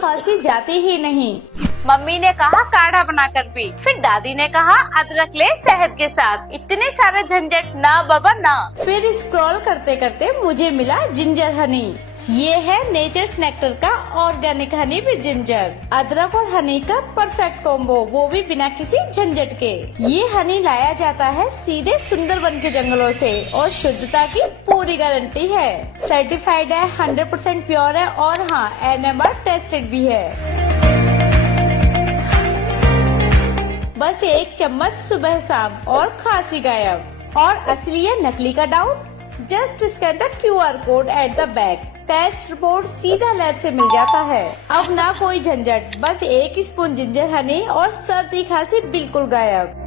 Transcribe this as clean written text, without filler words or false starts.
खांसी जाती ही नहीं। मम्मी ने कहा काढ़ा बनाकर पी, फिर दादी ने कहा अदरक ले शहद के साथ। इतने सारे झंझट ना बाबा ना। फिर स्क्रॉल करते करते मुझे मिला जिंजर हनी। ये है नेचर्स नेक्टर का ऑर्गेनिक हनी विद जिंजर। अदरक और हनी का परफेक्ट कॉम्बो, वो भी बिना किसी झंझट के। ये हनी लाया जाता है सीधे सुंदरबन के जंगलों से और शुद्धता की पूरी गारंटी है। सर्टिफाइड है, 100% प्योर है और हाँ NMR टेस्टेड भी है। बस 1 चम्मच सुबह शाम और खांसी गायब। और असली या नकली का doubt? Just scan the QR code at the back. Test report सीधा लैब से मिल जाता है। अब ना कोई झंझट, बस 1 स्पून जिंजर हनी और सर्दी खांसी बिल्कुल गायब।